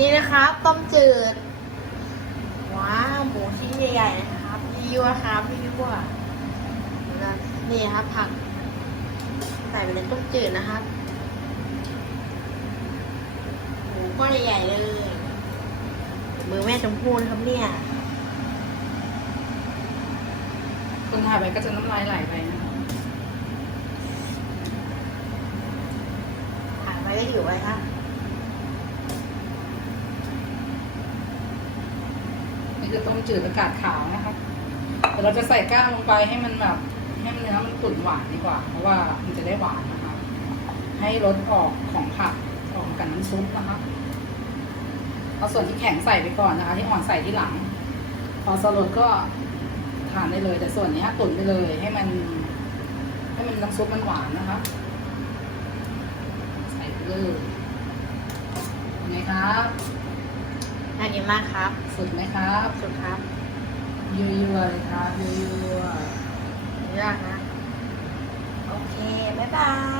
นี่นะครับ ต้มจืด ว้าวหมูชิ้นใหญ่ๆนะครับพี่ยั่วครับพี่ยั่วแล้วนี่ครับ ผัก ใส่ไปในต้มจืดนะครับหมูก้อนใหญ่ๆเลย มือแม่ชมพู่นะครับเนี่ยคนถ่ายไปก็จะน้ำลายไหลไปนะคะถ่ายไปก็อยู่ไว้ครับ นี่ คือต้มจืดอากาศขาวนะครับแต่เราจะใส่ก้างลงไปให้มันแบบให้นเนื้อมันตุ๋นหวานดีกว่า เพราะว่ามันจะได้หวานนะคะ ให้รสออกของผักออกกับน้ำซุปนะคะเอาส่วนที่แข็งใส่ไปก่อนนะคะ ที่อ่อนใส่ที่หลัง พอสลดก็ทานได้เลย แต่ส่วนนี้ตุ๋นไปเลยให้มัน ให้มันน้ำซุปมันหวานนะคะ ใส่ไปเลยไงครับ น่ากินมากครับ สุดไหมครับสุดครับยั่วๆเลยครับยั่วๆยากนะ โอเค บ๊ายบาย